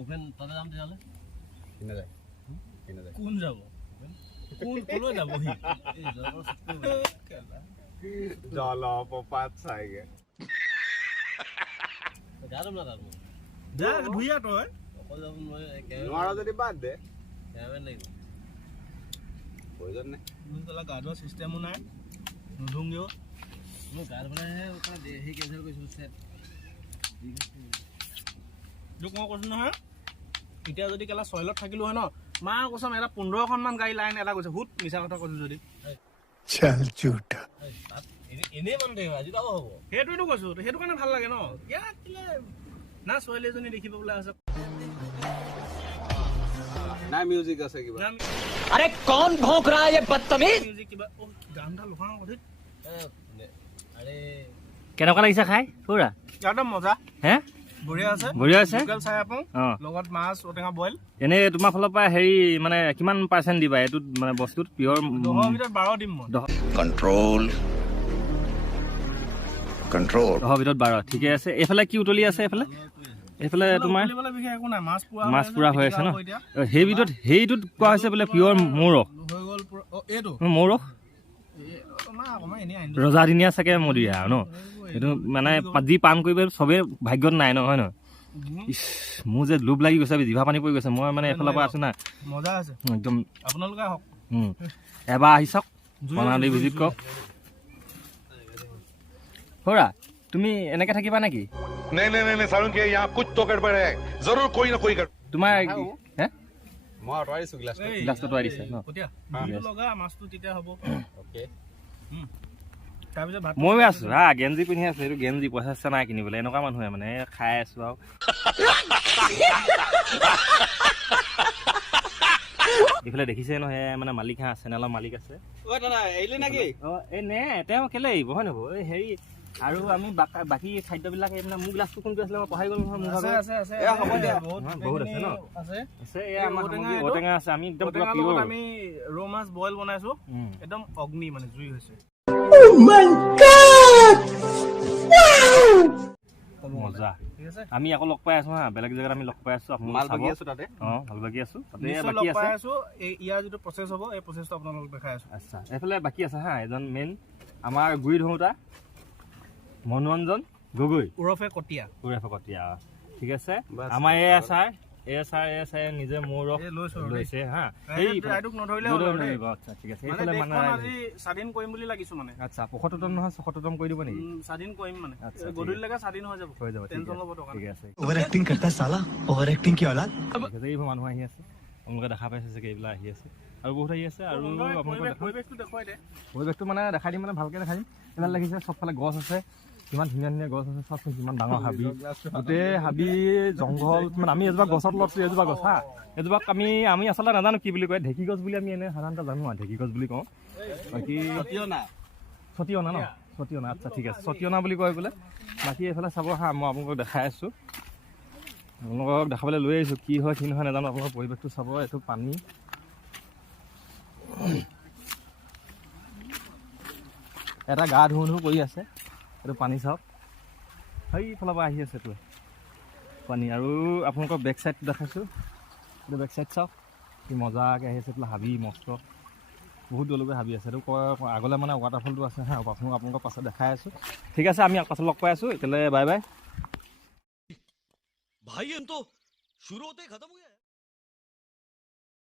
open তাতে যাম তেতিয়াহ'লে কোন যাব কোন কলৈ যাবহি জলপ্ৰপাত চাইগে যাম না তাত যা ধুইয়া তই অকল যাব নোৱাৰ যদি বাদ দে কেমেৰা লাগিব প্ৰয়োজন নাই তলা গা ধোৱা চিষ্টেমো নাই নুধুংগেও মই গা ধুবলৈহে সেই কেঞ্চেল কৰিছোঁ চেট তোক মই কৈছোঁ নহয় এতিয়া যদি কেলা চইলত থাকিলোঁ হয় ন মা কৈছাম এটা 15খনমান গাড়ী লাইন এটা গৈছে হুত মিছা কথা কৈছোঁ যদি চল ঝুটা এনেই মানুহ থাকিব আজি যাব হ'ব সেইটোৱেতো কৈছোঁ সেইটো কাৰণে ভাল লাগে ন ইয়াত কেলে না ছোৱালী এজনী দেখি পাবলৈ আছে নাই মিউজিক আছে কিবা अरे कौन भौंक रहा है ये बदतमीज মিউজিক কিবা গানটা লোহাও অধিক আৰে কেনেকুৱা লাগিছে খাই পুৰা একদম মজা হে বঢ়িয়া আছে বঢ়িয়া আছে লোকেল চাই আপং লগত মাছ ঔটেঙা বইল এনে তোমাৰ ফালৰ পৰা হেৰি মানে কিমান পাৰ্চেণ্ট দিবা এইটোত মানে বস্তুত পিয়ৰ 10ৰ ভিতৰত 12 দিম মই कंट्रोल कंट्रोल 10ৰ ভিতৰত 12 ঠিকে আছে এইফালে কি উতলি আছে এইফালে তোমাৰ উতলিবলৈ বিশেষ একো নাই মাছ পুৰা হৈ আছে ন সেই ভিতৰত সেইটোত কোৱা হৈছে বোলে পিয়ৰ মৌৰস হৈ গ'ল এইটো মৌৰস না অকমান এনেই আনি ৰজাদিনীয়া চাগে মদিয়া ন এইটো মানে যি পান কৰিব চবে ভাগ্যত নাই ন হয় ন মোৰ যে লোভ লাগি গৈছে জিভা পানী পৰি গৈছে মই মানে এইফালৰ পৰা আছো না মজা আছে একদম আপোনালোকে আহক এবাৰ আহি চাওক বনালি ভিজিট কৰক খুৰা তুমি এনেকে থাকিবা নেকি नहीं नहीं नहीं सारुण के यहाँ कुछ तो गड़बड़ है जरूर कोई ना कोई তোমাৰ হে মই আঁতৰাইছোঁ গ্লাছটো গ্লাছটো তৰাই দিছে ন কতিয়া লগা মাছটো তেতিয়া হ'ব অ'কে তাৰপিছত ভাত ময়ো আছো হা গেঞ্জি পিন্ধি আছো এইটো গেঞ্জি পইচা চইচা নাই কিনিবলৈ এনেকুৱা মানুহে মানে খাই আছো আৰু এইফালে দেখিছে নহয় মানে মালিক হা চেনেলৰ মালিক আছে ঐ দাদা এৰিলি নেকি এই নে তেওঁ কেলে আহিব হয় নহয় এই হেৰি আৰু আমি বাকী খাদ্যবিলাক এই মানে মোৰ গ্লাছটো কোনটো আছিলে মই পাহৰি গ'লো নহয় মোৰ ভাগৰ আছে আছে এ হ'ব দিয়া বহুত আছে ন আছে আছে এই আমাৰ ঔটেঙা আছে আমি একদম পুৰা পিয়ৰ আমি ৰৌ মাছ বইল বনাইছো একদম অগ্নি মানে জুই হৈছে মজা ঠিক আছে আমি আকৌ লগ পাই আছো হা বেলেগ জেগাত আমি লগ পাই আছো মাল আপোনালোকে বাকি আছো তাতে ভাল বাকি আছো তাতে নিশ্চয় বাকি লগ পাই আছে আছো ইয়াৰ যিটো প্ৰচেছ হ'ব এই প্ৰচেছটো আপোনালোকক দেখাই আছো আচ্ছা এইফালে বাকী আছে হা এজন মেইন আমাৰ গুৰি ধৰোঁতা মনোৰঞ্জন গগৈ উৰফে কটীয়া কটীয়া ঠিক আছে আমাৰ এছাৰ নিজে মৌৰস লৈছে হা এইটোক নধৰিলে আচ্ছা ঠিক আছে এইফালে মানে আজি স্বাধীন কৰিম বুলি লাগিছো মানে আচ্ছা 75 নহয় 76 কৰি দিব নেকি স্বাধীন কৰিম মানে গধূলিলৈকে স্বাধীন হৈ যাব টেনচন ল'ব টকা ঠিক আছে ओवर एक्टिंग करता है साला ओवर एक्टिंग की औलाद এইবোৰ মানুহ আহি আছে আপোনালোকে দেখা পাইছে চাগে এইবিলাক আহি আছে আৰু বহুত আহি আছে আৰু পৰিৱেশটো দেখুৱাই দে পৰিৱেশটো মানে দেখাই দিম মানে ভালকে দেখাই দিম ইমান লাগিছে চবফালে গছ আছে কিমান ধুনীয়া ধুনীয়া গছ আছে চাওকচোন কিমান ডাঙৰ হাবি গোটেই হাবি জংঘল মানে আমি এজোপা গছত লৰছো এজোপা গছ হা এজোপাক আমি আচলতে নাজানো কি বুলি কয় ঢেঁকী গছ বুলি আমি এনে সাধাৰণতে জানো আৰু ঢেঁকী গছ বুলি কওঁ বাকী ছটিয়না ন ছটিয়না আচ্ছা ঠিক আছে ছটিয়না বুলি কয় বোলে বাকী এইফালে চাব হা মই আপোনালোকক দেখাই আছোঁ আপোনালোকক দেখাবলৈ লৈ আহিছোঁ কি হয় কি নহয় নাজানো আপোনালোকৰ পৰিৱেশটো চাব এইটো পানী এটা গা ধুও কৰি আছে এইটো পানী চাওক সেইফালৰ পৰা আহি আছে এইটো পানী আৰু আপোনালোকৰ বেক চাইডটো দেখাইছোঁ এইটো বেক চাইড চাওক কি মজাকৈ আহি আছে এইফালে হাবি মস্ত বহুত দূৰলৈকে হাবি আছে এইটো আগলৈ মানে ৱাটাৰফলটো আছে হা আপোনালোকৰ পাছত দেখাই আছোঁ ঠিক আছে আমি পাছত লগ পাই আছোঁ এতিয়ালৈ বাই বাই भाई हम तो शुरू होते ही खत्म हो गया